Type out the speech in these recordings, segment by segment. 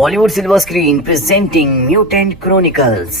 Bollywood silver screen presenting mutant chronicles.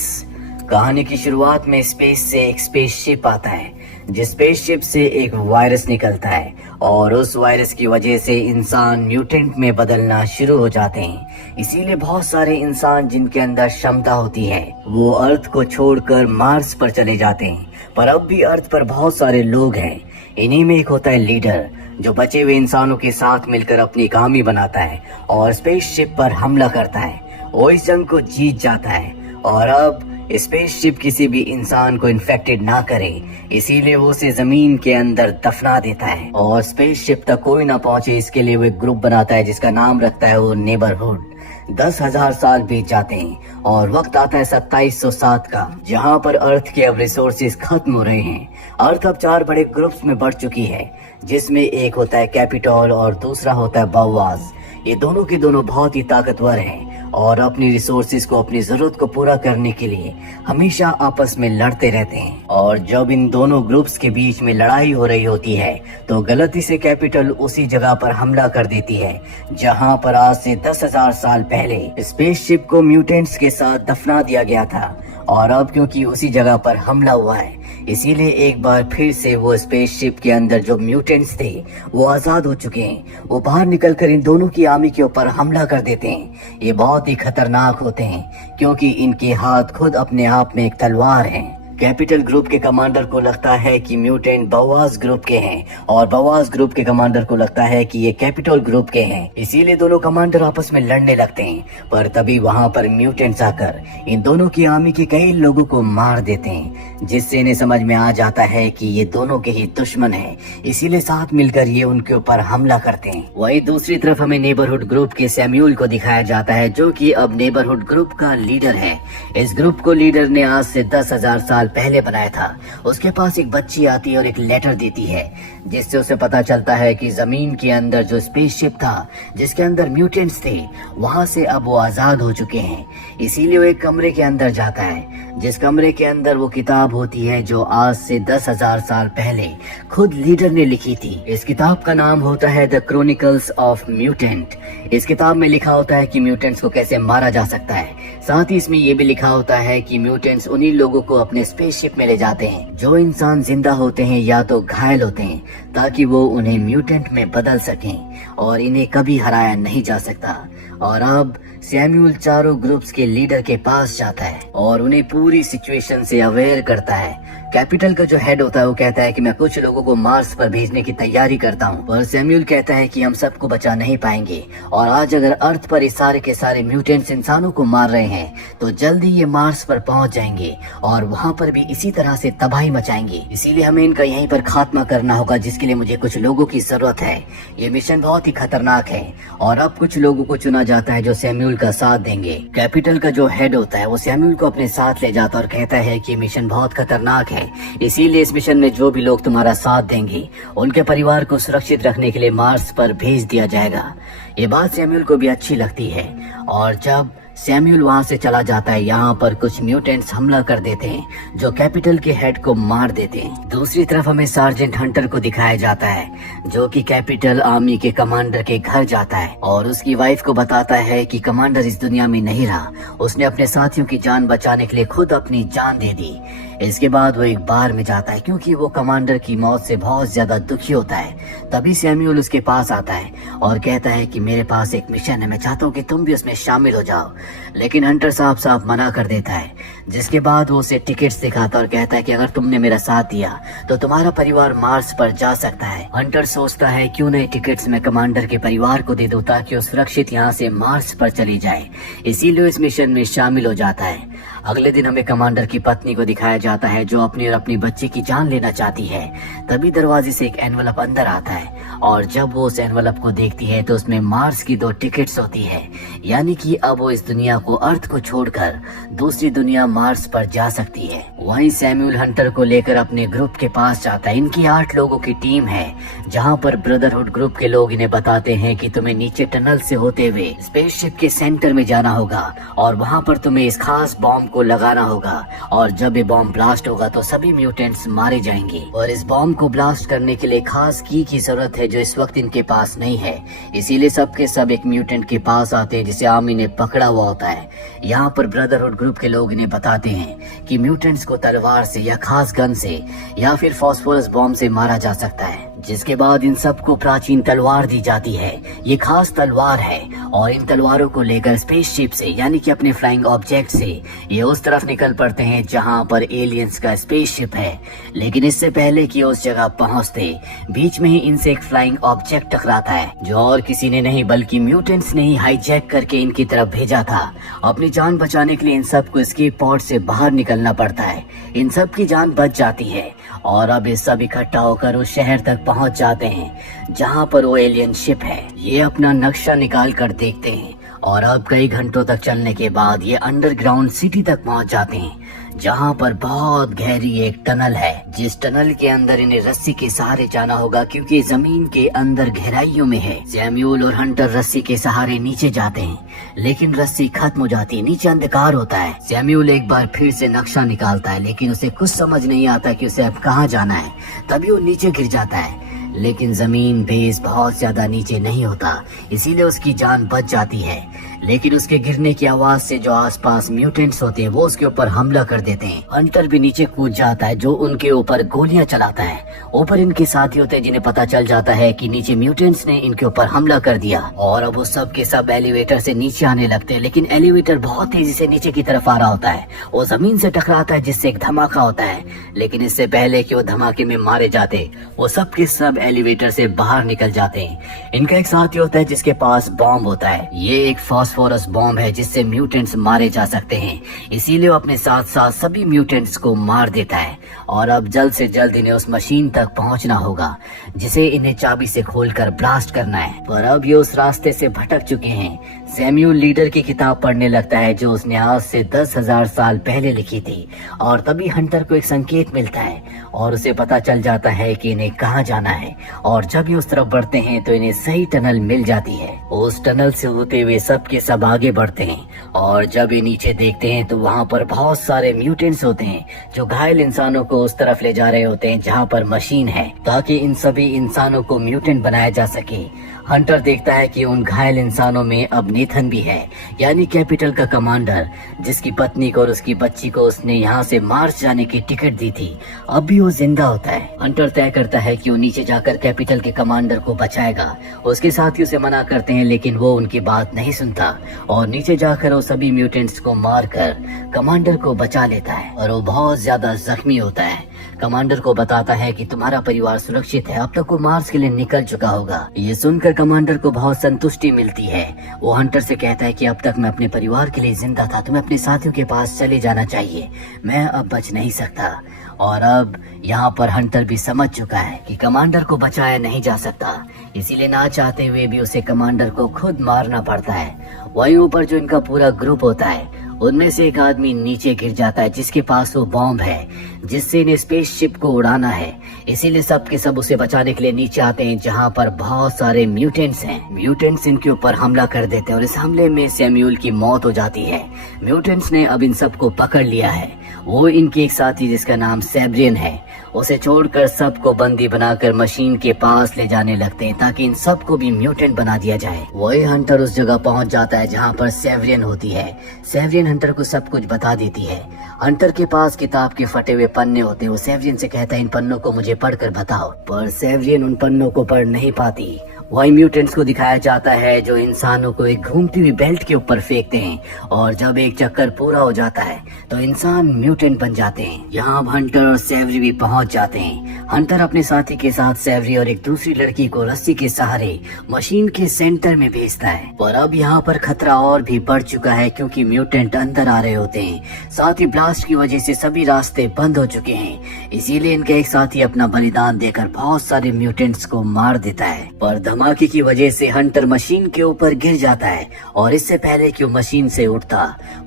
कहानी की शुरुआत में स्पेस से एक स्पेसशिप आता है, जिस स्पेसशिप से एक वायरस निकलता है और उस वायरस की वजह से इंसान म्यूटेंट में बदलना शुरू हो जाते हैं। इसीलिए बहुत सारे इंसान जिनके अंदर क्षमता होती है वो अर्थ को छोड़कर मार्स पर चले जाते हैं। पर अब भी अर्थ पर बहुत सारे लोग हैं। इन्हीं में एक होता है लीडर, जो बचे हुए इंसानों के साथ मिलकर अपनी एक आर्मी बनाता है और स्पेसशिप पर हमला करता है। वो इस जंग को जीत जाता है और अब स्पेसशिप किसी भी इंसान को इन्फेक्टेड ना करे, इसीलिए वो उसे जमीन के अंदर दफना देता है और स्पेसशिप तक कोई ना पहुंचे, इसके लिए वो एक ग्रुप बनाता है जिसका नाम रखता है वो नेबरहुड। 10,000 साल बीत जाते हैं और वक्त आता है 2707 का, जहां पर अर्थ के अब रिसोर्सेज खत्म हो रहे हैं। अर्थ अब 4 बड़े ग्रुप्स में बढ़ चुकी है, जिसमें एक होता है कैपिटॉल और दूसरा होता है बवास। ये दोनों के दोनों बहुत ही ताकतवर हैं और अपनी रिसोर्सेज को अपनी जरूरत को पूरा करने के लिए हमेशा आपस में लड़ते रहते हैं। और जब इन दोनों ग्रुप्स के बीच में लड़ाई हो रही होती है तो गलती से कैपिटल उसी जगह पर हमला कर देती है जहां पर आज से 10,000 साल पहले स्पेसशिप को म्यूटेंट्स के साथ दफना दिया गया था। और अब क्योंकि उसी जगह पर हमला हुआ है, इसीलिए एक बार फिर से वो स्पेसशिप के अंदर जो म्यूटेंट्स थे वो आजाद हो चुके हैं। वो बाहर निकलकर इन दोनों की आर्मी के ऊपर हमला कर देते हैं। ये बहुत ही खतरनाक होते हैं क्योंकि इनके हाथ खुद अपने आप में एक तलवार है। कैपिटल ग्रुप के कमांडर को लगता है कि म्यूटेंट बवास ग्रुप के हैं और बवास ग्रुप के कमांडर को लगता है कि ये कैपिटल ग्रुप के हैं। इसीलिए दोनों कमांडर आपस में लड़ने लगते हैं। पर तभी वहां पर म्यूटेंट्स आकर इन दोनों की आर्मी के कई लोगों को मार देते हैं, जिससे इन्हें समझ में आ जाता है कि ये दोनों के ही दुश्मन हैं। इसीलिए साथ मिलकर ये उनके ऊपर हमला करते हैं। वहीं दूसरी तरफ हमें नेबरहुड ग्रुप के सैम्यूल को दिखाया जाता है, जो कि अब नेबरहुड ग्रुप का लीडर है। इस ग्रुप को लीडर ने आज से 10,000 साल पहले बनाया था। उसके पास एक बच्ची आती है और एक लेटर देती है, जिससे उसे पता चलता है कि जमीन के अंदर जो स्पेसशिप था जिसके अंदर म्यूटेंट्स थे, वहां से अब वो आजाद हो चुके हैं। इसीलिए वो एक कमरे के अंदर जाता है, जिस कमरे के अंदर वो किताब होती है जो आज से 10,000 साल पहले खुद लीडर ने लिखी थी। इस किताब का नाम होता है द क्रॉनिकल्स ऑफ म्यूटेंट। इस किताब में लिखा होता है कि म्यूटेंट्स को कैसे मारा जा सकता है। साथ ही इसमें ये भी लिखा होता है कि म्यूटेंट्स उन्हीं लोगों को अपने स्पेसशिप में ले जाते हैं जो इंसान जिंदा होते हैं या तो घायल होते हैं, ताकि वो उन्हें म्यूटेंट में बदल सकें और इन्हें कभी हराया नहीं जा सकता। और अब सैम्यूल चारों ग्रुप्स के लीडर के पास जाता है और उन्हें पूरी सिचुएशन से अवेयर करता है। कैपिटल का जो हेड होता है वो कहता है कि मैं कुछ लोगों को मार्स पर भेजने की तैयारी करता हूँ, पर सैम्यूल कहता है कि हम सबको बचा नहीं पाएंगे और आज अगर अर्थ पर ये सारे के सारे म्यूटेंट्स इंसानों को मार रहे हैं तो जल्दी ये मार्स पर पहुंच जाएंगे और वहाँ पर भी इसी तरह से तबाही मचाएंगे। इसीलिए हमें इनका यहीं पर खात्मा करना होगा, जिसके लिए मुझे कुछ लोगों की जरूरत है। ये मिशन बहुत ही खतरनाक है और अब कुछ लोगों को चुना जाता है जो सैम्यूल का साथ देंगे। कैपिटल का जो हेड होता है वो सैम्यूल को अपने साथ ले जाता और कहता है कि मिशन बहुत खतरनाक है, इसीलिए इस मिशन में जो भी लोग तुम्हारा साथ देंगे उनके परिवार को सुरक्षित रखने के लिए मार्स पर भेज दिया जाएगा। ये बात सैम्यूल को भी अच्छी लगती है और जब सैम्यूल वहां से चला जाता है, यहाँ पर कुछ म्यूटेंट्स हमला कर देते हैं जो कैपिटल के हेड को मार देते हैं। दूसरी तरफ हमें सार्जेंट हंटर को दिखाया जाता है, जो कि कैपिटल आर्मी के कमांडर के घर जाता है और उसकी वाइफ को बताता है कि कमांडर इस दुनिया में नहीं रहा, उसने अपने साथियों की जान बचाने के लिए खुद अपनी जान दे दी। इसके बाद वो एक बार में जाता है क्योंकि वो कमांडर की मौत से बहुत ज्यादा दुखी होता है। तभी सैम्यूल उसके पास आता है और कहता है कि मेरे पास एक मिशन है, मैं चाहता हूँ कि तुम भी उसमें शामिल हो जाओ। लेकिन हंटर साफ मना कर देता है, जिसके बाद वो उसे टिकट्स दिखाता और कहता है कि अगर तुमने मेरा साथ दिया तो तुम्हारा परिवार मार्स पर जा सकता है। हंटर सोचता है क्यों नहीं टिकट्स मैं कमांडर के परिवार को दे दूं ताकि वो सुरक्षित यहाँ से मार्स पर चली जाए। इसीलिए इस मिशन में शामिल हो जाता है। अगले दिन हमें कमांडर की पत्नी को दिखाया जाता है जो अपनी और अपनी बच्ची की जान लेना चाहती है। तभी दरवाजे से एक एनवलप अंदर आता है और जब वो उस एनवलप को देखती है तो उसमें मार्स की 2 टिकट्स होती है, यानी कि अब वो इस दुनिया को, अर्थ को छोड़कर दूसरी दुनिया मार्स पर जा सकती है। वहीं सैम्यूल हंटर को लेकर अपने ग्रुप के पास जाता है। इनकी 8 लोगों की टीम है, जहां पर ब्रदरहुड ग्रुप के लोग इन्हें बताते हैं कि तुम्हें नीचे टनल से होते हुए स्पेसशिप के सेंटर में जाना होगा और वहां पर तुम्हें इस खास बॉम्ब को लगाना होगा और जब ये बॉम्ब ब्लास्ट होगा तो सभी म्यूटेंट्स मारे जाएंगे। और इस बॉम्ब को ब्लास्ट करने के लिए खास की जरूरत है जो इस वक्त इनके पास नहीं है। इसीलिए सब के सब एक म्यूटेंट के पास आते हैं जिसे आर्मी ने पकड़ा हुआ होता है। यहाँ पर ब्रदरहुड ग्रुप के लोग इन्हें बताते हैं कि म्यूटेंट्स को तलवार से या खास गन से या फिर फास्फोरस बॉम्ब से मारा जा सकता है, जिसके बाद इन सबको प्राचीन तलवार दी जाती है। ये खास तलवार है और इन तलवारों को लेकर स्पेसशिप से यानी कि अपने फ्लाइंग ऑब्जेक्ट से ये उस तरफ निकल पड़ते हैं जहाँ पर एलियंस का स्पेसशिप है। लेकिन इससे पहले कि उस जगह पहुँचते बीच में ही इनसे एक फ्लाइंग ऑब्जेक्ट टकराता है जो और किसी ने नहीं बल्कि म्यूटेंट्स ने ही हाईजैक करके इनकी तरफ भेजा था। अपनी जान बचाने के लिए इन सबको एस्केप पॉड से बाहर निकलना पड़ता है। इन सब की जान बच जाती है और अब ये सब इकट्ठा होकर उस शहर तक पहुंच जाते हैं जहां पर वो एलियन शिप है। ये अपना नक्शा निकाल कर देखते हैं और अब कई घंटों तक चलने के बाद ये अंडरग्राउंड सिटी तक पहुंच जाते हैं जहां पर बहुत गहरी एक टनल है, जिस टनल के अंदर इन्हें रस्सी के सहारे जाना होगा क्योंकि जमीन के अंदर गहराइयों में है। सैम्यूल और हंटर रस्सी के सहारे नीचे जाते हैं लेकिन रस्सी खत्म हो जाती है, नीचे अंधकार होता है। सैम्यूल एक बार फिर से नक्शा निकालता है लेकिन उसे कुछ समझ नहीं आता कि उसे अब कहाँ जाना है। तभी वो नीचे गिर जाता है लेकिन जमीन बेस बहुत ज्यादा नीचे नहीं होता, इसीलिए उसकी जान बच जाती है। लेकिन उसके गिरने की आवाज से जो आसपास म्यूटेंट्स होते हैं वो उसके ऊपर हमला कर देते हैं। हंटर भी नीचे कूद जाता है जो उनके ऊपर गोलियां चलाता है। ऊपर इनके साथी होते हैं जिन्हें पता चल जाता है कि नीचे म्यूटेंट्स ने इनके ऊपर हमला कर दिया और अब वो सब के सब एलिवेटर से नीचे आने लगते हैं। लेकिन एलिवेटर बहुत तेजी से नीचे की तरफ आ रहा होता है, वो जमीन से टकराता है जिससे एक धमाका होता है। लेकिन इससे पहले कि वो धमाके में मारे जाते वो सब के सब एलिवेटर से बाहर निकल जाते हैं। इनका एक साथी होता है जिसके पास बॉम्ब होता है। ये एक फास्फोरस बॉम्ब है जिससे म्यूटेंट्स मारे जा सकते हैं, इसीलिए वो अपने साथ साथ सभी म्यूटेंट्स को मार देता है। और अब जल्द से जल्द इन्हें उस मशीन तक पहुंचना होगा जिसे इन्हें चाबी से खोलकर ब्लास्ट करना है। पर अब ये उस रास्ते से भटक चुके हैं। सैम्यूल लीडर की किताब पढ़ने लगता है जो उसने आज से 10,000 साल पहले लिखी थी और तभी हंटर को एक संकेत मिलता है और उसे पता चल जाता है कि इन्हें कहाँ जाना है। और जब ये उस तरफ बढ़ते हैं तो इन्हें सही टनल मिल जाती है। उस टनल से होते हुए सब के सब आगे बढ़ते हैं और जब ये नीचे देखते हैं तो वहाँ पर बहुत सारे म्यूटेंट्स होते हैं जो घायल इंसानों को उस तरफ ले जा रहे होते हैं जहाँ पर मशीन है ताकि इन सभी इंसानों को म्यूटेंट बनाया जा सके। हंटर देखता है कि उन घायल इंसानों में अब नेथन भी है, यानी कैपिटल का कमांडर जिसकी पत्नी को और उसकी बच्ची को उसने यहाँ से मार्च जाने की टिकट दी थी। अब भी वो जिंदा होता है। हंटर तय करता है कि वो नीचे जाकर कैपिटल के कमांडर को बचाएगा। उसके साथी उसे मना करते हैं लेकिन वो उनकी बात नहीं सुनता और नीचे जाकर वो सभी म्यूटेंट्स को मारकर कमांडर को बचा लेता है और वो बहुत ज्यादा जख्मी होता है। कमांडर को बताता है कि तुम्हारा परिवार सुरक्षित है, अब तक वो मार्स के लिए निकल चुका होगा। ये सुनकर कमांडर को बहुत संतुष्टि मिलती है। वो हंटर से कहता है कि अब तक मैं अपने परिवार के लिए जिंदा था, तुम्हें अपने साथियों के पास चले जाना चाहिए, मैं अब बच नहीं सकता। और अब यहाँ पर हंटर भी समझ चुका है कि कमांडर को बचाया नहीं जा सकता, इसीलिए ना चाहते हुए भी उसे कमांडर को खुद मारना पड़ता है। वहीं ऊपर जो इनका पूरा ग्रुप होता है उनमें से एक आदमी नीचे गिर जाता है जिसके पास वो बॉम्ब है जिससे इन्हें स्पेसशिप को उड़ाना है। इसीलिए सब के सब उसे बचाने के लिए नीचे आते हैं जहाँ पर बहुत सारे म्यूटेंट्स हैं। म्यूटेंट्स इनके ऊपर हमला कर देते हैं और इस हमले में सैम्यूल की मौत हो जाती है। म्यूटेंट्स ने अब इन सबको पकड़ लिया है। वो इनके एक साथी जिसका नाम सेब्रियन है उसे छोड़कर सबको बंदी बनाकर मशीन के पास ले जाने लगते हैं ताकि इन सबको भी म्यूटेंट बना दिया जाए। वही हंटर उस जगह पहुंच जाता है जहां पर सेब्रियन होती है। सेब्रियन हंटर को सब कुछ बता देती है। हंटर के पास किताब के फटे हुए पन्ने होते हैं। वो सेब्रियन से कहता है इन पन्नों को मुझे पढ़कर बताओ, पर सेब्रियन उन पन्नों को पढ़ नहीं पाती। वही म्यूटेंट्स को दिखाया जाता है जो इंसानों को एक घूमती हुई बेल्ट के ऊपर फेंकते हैं और जब एक चक्कर पूरा हो जाता है तो इंसान म्यूटेंट बन जाते हैं। यहाँ अब हंटर और सेवरी भी पहुंच जाते हैं। हंटर अपने साथी के साथ सेवरी और एक दूसरी लड़की को रस्सी के सहारे मशीन के सेंटर में भेजता है। पर अब यहाँ पर खतरा और भी बढ़ चुका है क्योंकि म्यूटेंट अंदर आ रहे होते हैं। साथ ही ब्लास्ट की वजह से सभी रास्ते बंद हो चुके हैं। इसीलिए इनका एक साथी अपना बलिदान देकर बहुत सारे म्यूटेंट्स को मार देता है। पर धमाके की वजह से हंटर मशीन के ऊपर गिर जाता है और इससे पहले कि वो मशीन से उठता,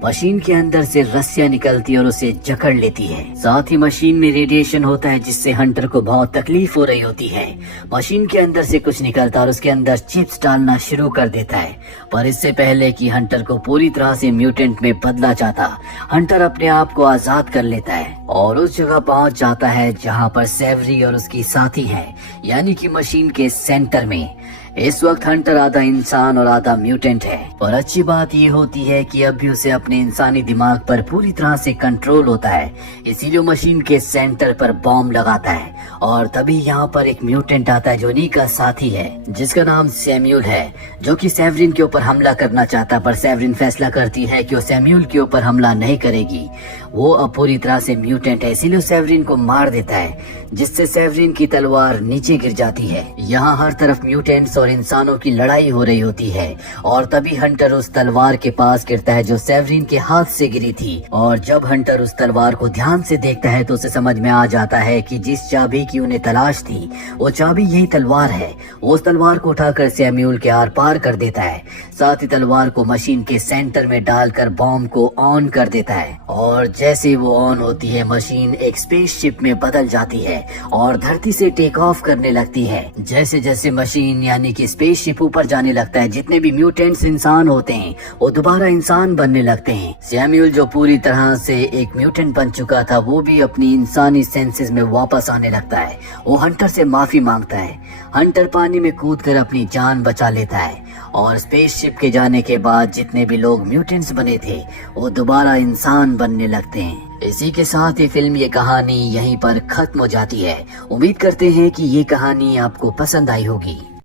मशीन के अंदर से रस्सियां निकलती और उसे जकड़ लेती है। साथ ही मशीन में रेडिएशन होता है जिससे हंटर को बहुत तकलीफ हो रही होती है। मशीन के अंदर से कुछ निकलता और उसके अंदर चिप्स डालना शुरू कर देता है, पर इससे पहले कि हंटर को पूरी तरह से म्यूटेंट में बदला जाता, हंटर अपने आप को आजाद कर लेता है और उस जगह पहुंच जाता है जहां पर सेवरी और उसकी साथी है, यानी कि मशीन के सेंटर में। इस वक्त हंटर आधा इंसान और आधा म्यूटेंट है, पर अच्छी बात ये होती है कि अब भी उसे अपने इंसानी दिमाग पर पूरी तरह से कंट्रोल होता है, इसीलिए मशीन के सेंटर पर बॉम्ब लगाता है। और तभी यहाँ पर एक म्यूटेंट आता है जो नी का साथी है, जिसका नाम सैम्यूल है, जो कि सेवरिन के ऊपर हमला करना चाहता, पर सेवरिन फैसला करती है कि वो सैम्यूल के ऊपर हमला नहीं करेगी। वो अब पूरी तरह से म्यूटेंट है, इसीलिए सेवरिन को मार देता है, जिससे सेवरिन की तलवार नीचे गिर जाती है। यहाँ हर तरफ म्यूटेंट्स और इंसानों की लड़ाई हो रही होती है और तभी हंटर उस तलवार के पास गिरता है जो सेवरिन के हाथ से गिरी थी। और जब हंटर उस तलवार को ध्यान से देखता है तो उसे समझ में आ जाता है कि जिस चाबी की उन्हें तलाश थी वो चाबी यही तलवार है। वो उस तलवार को उठाकर सैम्यूल के आर पार कर देता है, साथ ही तलवार को मशीन के सेंटर में डालकर बॉम्ब को ऑन कर देता है। और जैसे वो ऑन होती है, मशीन एक स्पेसशिप में बदल जाती है और धरती से टेक ऑफ करने लगती है। जैसे जैसे मशीन यानी कि स्पेसशिप ऊपर जाने लगता है, जितने भी म्यूटेंट्स इंसान होते हैं वो दोबारा इंसान बनने लगते हैं। सैम्यूल जो पूरी तरह से एक म्यूटेंट बन चुका था, वो भी अपनी इंसानी सेंसेस में वापस आने लगता है। वो हंटर से माफी मांगता है। हंटर पानी में कूदकर अपनी जान बचा लेता है और स्पेसशिप के जाने के बाद जितने भी लोग म्यूटेंट्स बने थे वो दोबारा इंसान बनने लगते हैं। इसी के साथ ही फिल्म ये कहानी यहीं पर खत्म हो जाती है। उम्मीद करते हैं कि ये कहानी आपको पसंद आई होगी।